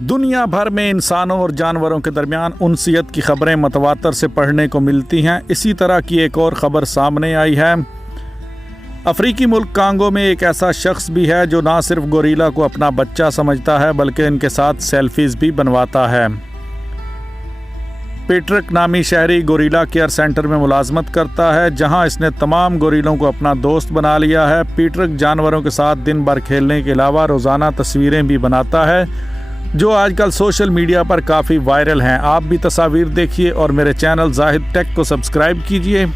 दुनिया भर में इंसानों और जानवरों के दरमियान उनसियत की खबरें मतवातर से पढ़ने को मिलती हैं। इसी तरह की एक और ख़बर सामने आई है। अफ्रीकी मुल्क कांगो में एक ऐसा शख्स भी है जो ना सिर्फ गोरिल्ला को अपना बच्चा समझता है बल्कि इनके साथ सेल्फीज़ भी बनवाता है। पेट्रिक नामी शहरी गोरिल्ला केयर सेंटर में मुलाजमत करता है, जहां इसने तमाम गोरिल्लों को अपना दोस्त बना लिया है। पेट्रिक जानवरों के साथ दिन भर खेलने के अलावा रोज़ाना तस्वीरें भी बनाता है जो आजकल सोशल मीडिया पर काफ़ी वायरल हैं। आप भी तस्वीर देखिए और मेरे चैनल जाहिद टेक को सब्सक्राइब कीजिए।